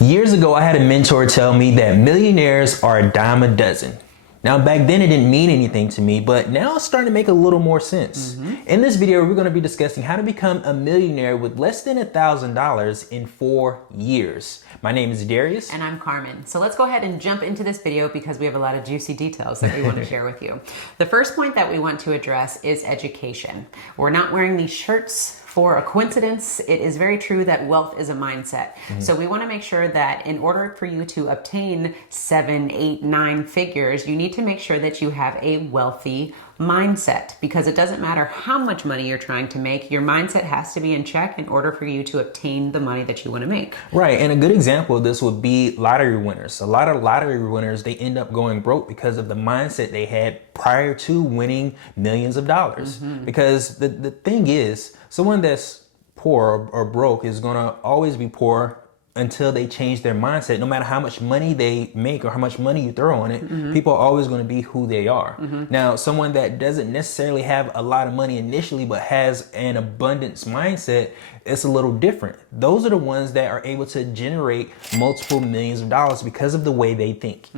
Years ago, I had a mentor tell me that millionaires are a dime a dozen. Now, back then it didn't mean anything to me, but now it's starting to make a little more sense. In this video, we're going to be discussing how to become a millionaire with less than $1,000 in 4 years. My name is Darius. And I'm Carmen. So let's go ahead and jump into this video because we have a lot of juicy details that we want to share with you. The first point that we want to address is education. We're not wearing these shirts for a coincidence. It is very true that wealth is a mindset. So we want to make sure that in order for you to obtain 7, 8, 9 figures, you need to make sure that you have a wealthy mindset, because it doesn't matter how much money you're trying to make, your mindset has to be in check in order for you to obtain the money that you want to make. Right, and a good example of this would be lottery winners. A lot of lottery winners, they end up going broke because of the mindset they had prior to winning millions of dollars. Because the thing is, someone that's poor or broke is gonna always be poor until they change their mindset. No matter how much money they make or how much money you throw on it, people are always going to be who they are. Now, someone that doesn't necessarily have a lot of money initially but has an abundance mindset, it's a little different. Those are the ones that are able to generate multiple millions of dollars because of the way they think.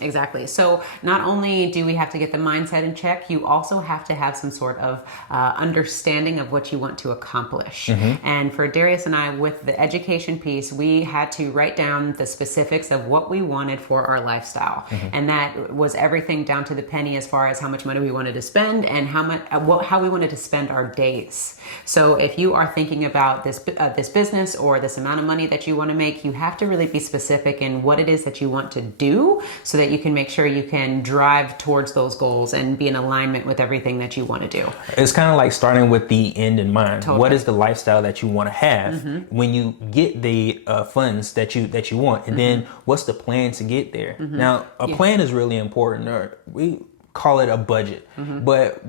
Exactly. So not only do we have to get the mindset in check, you also have to have some sort of understanding of what you want to accomplish. And for Darius and I, with the education piece, we had to write down the specifics of what we wanted for our lifestyle. And that was everything down to the penny as far as how much money we wanted to spend and how we wanted to spend our days. So if you are thinking about this business or this amount of money that you want to make, you have to really be specific in what it is that you want to do so that you can make sure you can drive towards those goals and be in alignment with everything that you want to do. It's kind of like starting with the end in mind. Totally. What is the lifestyle that you want to have when you get the funds that you want, and then what's the plan to get there? Now, a plan is really important, or we call it a budget, but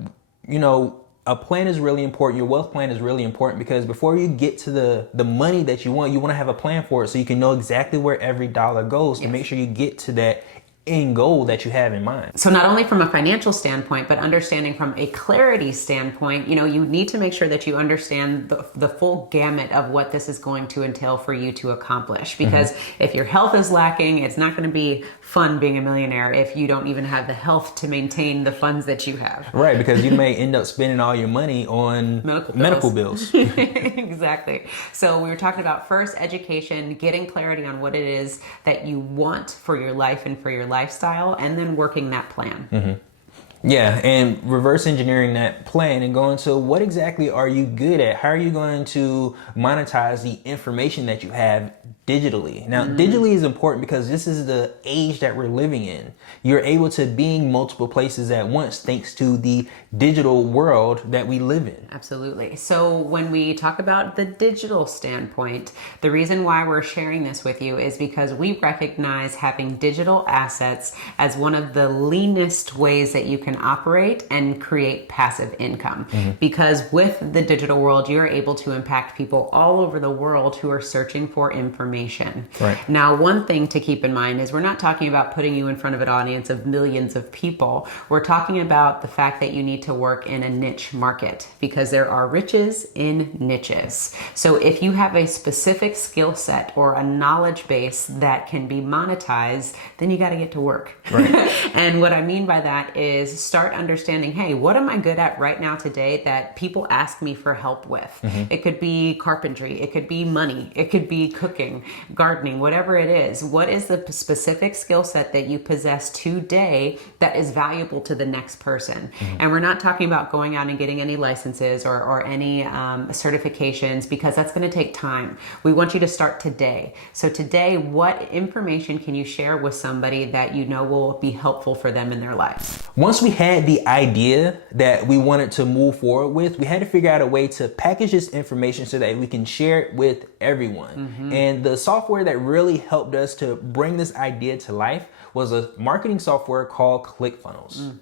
you know, a plan is really important. Your wealth plan is really important because before you get to the money that you want to have a plan for it so you can know exactly where every dollar goes to make sure you get to that end goal that you have in mind. So not only from a financial standpoint, but understanding from a clarity standpoint, you know, you need to make sure that you understand the full gamut of what this is going to entail for you to accomplish. Because if your health is lacking, it's not going to be fun being a millionaire if you don't even have the health to maintain the funds that you have. Right, because you may end up spending all your money on medical bills. Exactly. So we were talking about first education, getting clarity on what it is that you want for your life and for your lifestyle, and then working that plan. Yeah, and reverse engineering that plan and going to what exactly are you good at? How are you going to monetize the information that you have digitally? Now, digitally is important because this is the age that we're living in. You're able to be in multiple places at once thanks to the digital world that we live in. Absolutely. So when we talk about the digital standpoint, the reason why we're sharing this with you is because we recognize having digital assets as one of the leanest ways that you can operate and create passive income. Because with the digital world, you're able to impact people all over the world who are searching for information. Right. Now, one thing to keep in mind is we're not talking about putting you in front of an audience of millions of people. We're talking about the fact that you need to work in a niche market because there are riches in niches. So if you have a specific skill set or a knowledge base that can be monetized, then you got to get to work. Right. And what I mean by that is start understanding, hey, what am I good at right now today that people ask me for help with? It could be carpentry, it could be money, it could be cooking, gardening, whatever it is. What is the specific skill set that you possess today that is valuable to the next person? And we're not talking about going out and getting any licenses or any certifications, because that's going to take time. We want you to start today. So today, what information can you share with somebody that you know will be helpful for them in their life? Once we had the idea that we wanted to move forward with, we had to figure out a way to package this information so that we can share it with everyone. And the software that really helped us to bring this idea to life was a marketing software called ClickFunnels.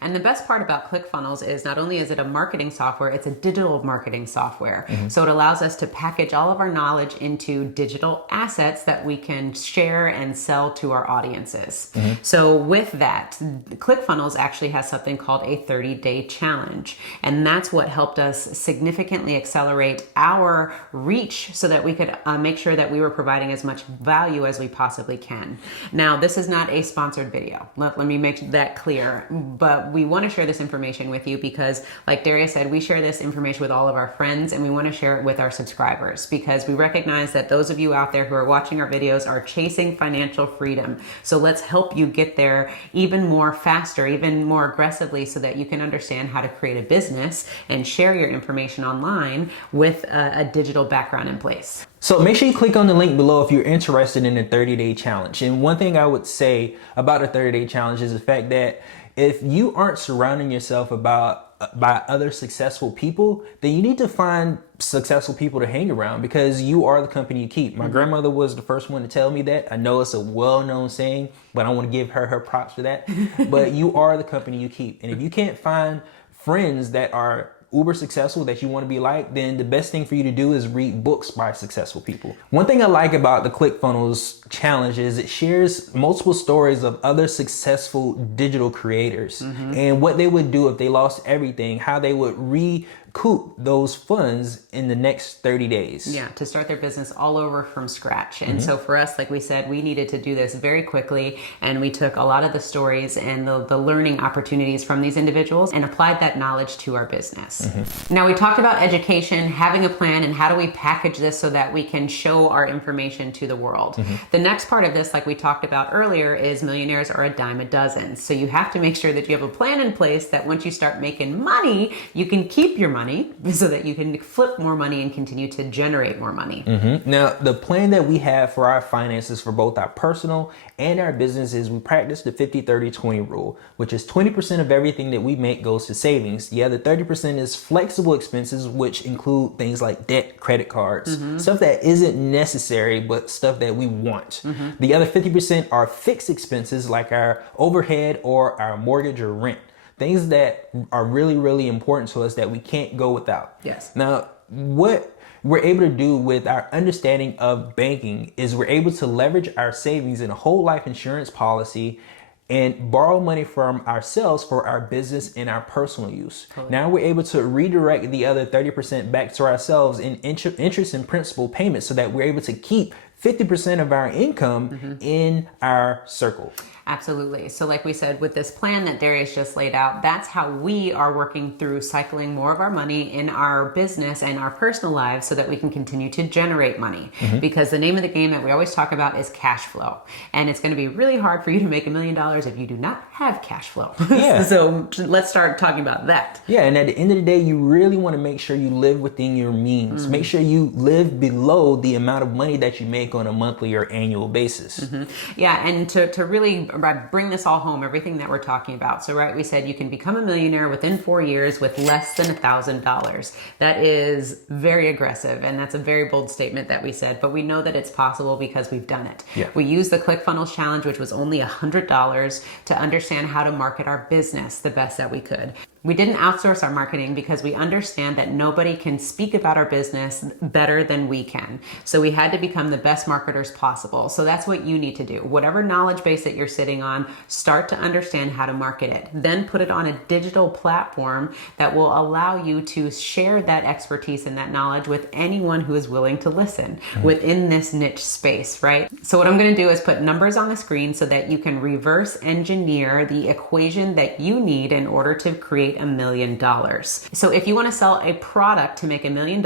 And the best part about ClickFunnels is not only is it a marketing software, it's a digital marketing software. So it allows us to package all of our knowledge into digital assets that we can share and sell to our audiences. So with that, ClickFunnels actually has something called a 30-day challenge. And that's what helped us significantly accelerate our reach so that we could make sure that we are providing as much value as we possibly can. Now, this is not a sponsored video. Let me make that clear. But we want to share this information with you because, like Darius said, we share this information with all of our friends, and we want to share it with our subscribers because we recognize that those of you out there who are watching our videos are chasing financial freedom. So let's help you get there even more faster, even more aggressively, so that you can understand how to create a business and share your information online with a digital background in place. So make sure you click on the link below if you're interested in the 30-day challenge. And one thing I would say about the 30-day challenge is the fact that if you aren't surrounding yourself by other successful people, then you need to find successful people to hang around because you are the company you keep. My grandmother was the first one to tell me that. I know it's a well-known saying, but I want to give her props for that. But you are the company you keep. And if you can't find friends that are uber successful that you want to be like, then the best thing for you to do is read books by successful people. One thing I like about the ClickFunnels challenge is it shares multiple stories of other successful digital creators and what they would do if they lost everything, how they would recoup those funds in the next 30 days. Yeah, to start their business all over from scratch. And so for us, like we said, we needed to do this very quickly. And we took a lot of the stories and the learning opportunities from these individuals and applied that knowledge to our business. Now, we talked about education, having a plan, and how do we package this so that we can show our information to the world. The next part of this, like we talked about earlier, is millionaires are a dime a dozen. So you have to make sure that you have a plan in place that once you start making money, you can keep your money so that you can flip more money and continue to generate more money. Now, the plan that we have for our finances for both our personal and our business is we practice the 50-30-20 rule, which is 20% of everything that we make goes to savings. The other 30% is flexible expenses, which include things like debt, credit cards, stuff that isn't necessary, but stuff that we want. The other 50% are fixed expenses like our overhead or our mortgage or rent. Things that are really, really important to us that we can't go without. Yes. Now, what we're able to do with our understanding of banking is we're able to leverage our savings in a whole life insurance policy and borrow money from ourselves for our business and our personal use. Now we're able to redirect the other 30% back to ourselves in interest and principal payments so that we're able to keep 50% of our income in our circle. Absolutely. So like we said, with this plan that Darius just laid out, that's how we are working through cycling more of our money in our business and our personal lives so that we can continue to generate money. Because the name of the game that we always talk about is cash flow. And it's going to be really hard for you to make $1 million if you do not have cash flow. Yeah. So let's start talking about that. Yeah. And at the end of the day, you really want to make sure you live within your means. Make sure you live below the amount of money that you make on a monthly or annual basis. Yeah. And to really bring this all home, everything that we're talking about. So, right, we said you can become a millionaire within 4 years with less than $1,000. That is very aggressive, and that's a very bold statement that we said, but we know that it's possible because we've done it. Yeah. We used the ClickFunnels challenge, which was only $100 to understand how to market our business the best that we could. We didn't outsource our marketing because we understand that nobody can speak about our business better than we can. So we had to become the best marketers possible. So that's what you need to do. Whatever knowledge base that you're sitting on, start to understand how to market it. Then put it on a digital platform that will allow you to share that expertise and that knowledge with anyone who is willing to listen within this niche space, right? So what I'm going to do is put numbers on the screen so that you can reverse engineer the equation that you need in order to create $1 million. So if you want to sell a product to make $1 million,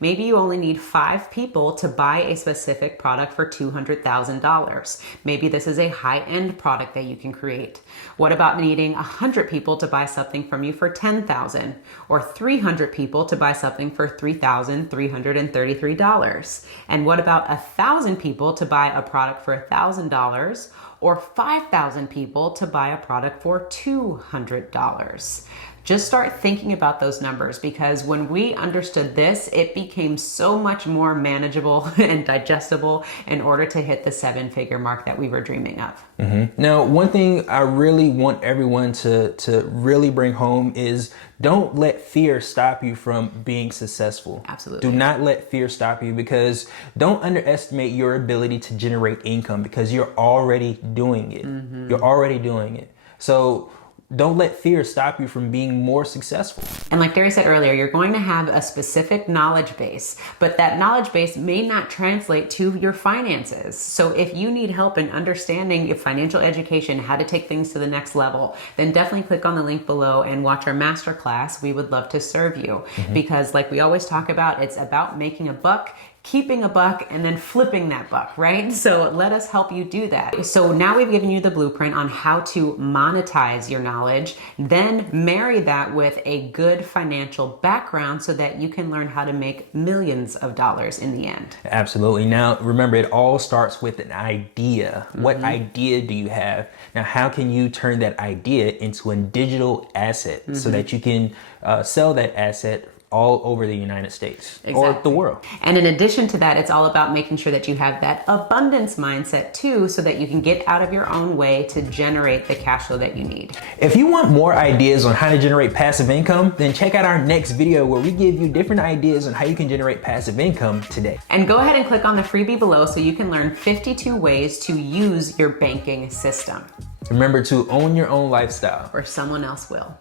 maybe you only need 5 people to buy a specific product for $200,000. Maybe this is a high-end product that you can create. What about needing 100 people to buy something from you for $10,000 or 300 people to buy something for $3,333? And what about 1,000 people to buy a product for $1,000 or 5,000 people to buy a product for $200? Just start thinking about those numbers, because when we understood this, it became so much more manageable and digestible in order to hit the 7-figure mark that we were dreaming of. Now, one thing I really want everyone to really bring home is don't let fear stop you from being successful. Absolutely. Do not let fear stop you, because don't underestimate your ability to generate income, because you're already doing it. You're already doing it. So Don't let fear stop you from being more successful. And like Darius said earlier, you're going to have a specific knowledge base, but that knowledge base may not translate to your finances. So if you need help in understanding your financial education, how to take things to the next level, then definitely click on the link below and watch our masterclass. We would love to serve you because like we always talk about, it's about making a buck, keeping a buck, and then flipping that buck, right? So let us help you do that. So now we've given you the blueprint on how to monetize your knowledge, then marry that with a good financial background so that you can learn how to make millions of dollars in the end. Absolutely. Now, remember, it all starts with an idea. What idea do you have? Now, how can you turn that idea into a digital asset so that you can sell that asset all over the United States or the world? And in addition to that, it's all about making sure that you have that abundance mindset too, so that you can get out of your own way to generate the cash flow that you need. If you want more ideas on how to generate passive income, then check out our next video where we give you different ideas on how you can generate passive income today. And go ahead and click on the freebie below so you can learn 52 ways to use your banking system. Remember to own your own lifestyle, or someone else will.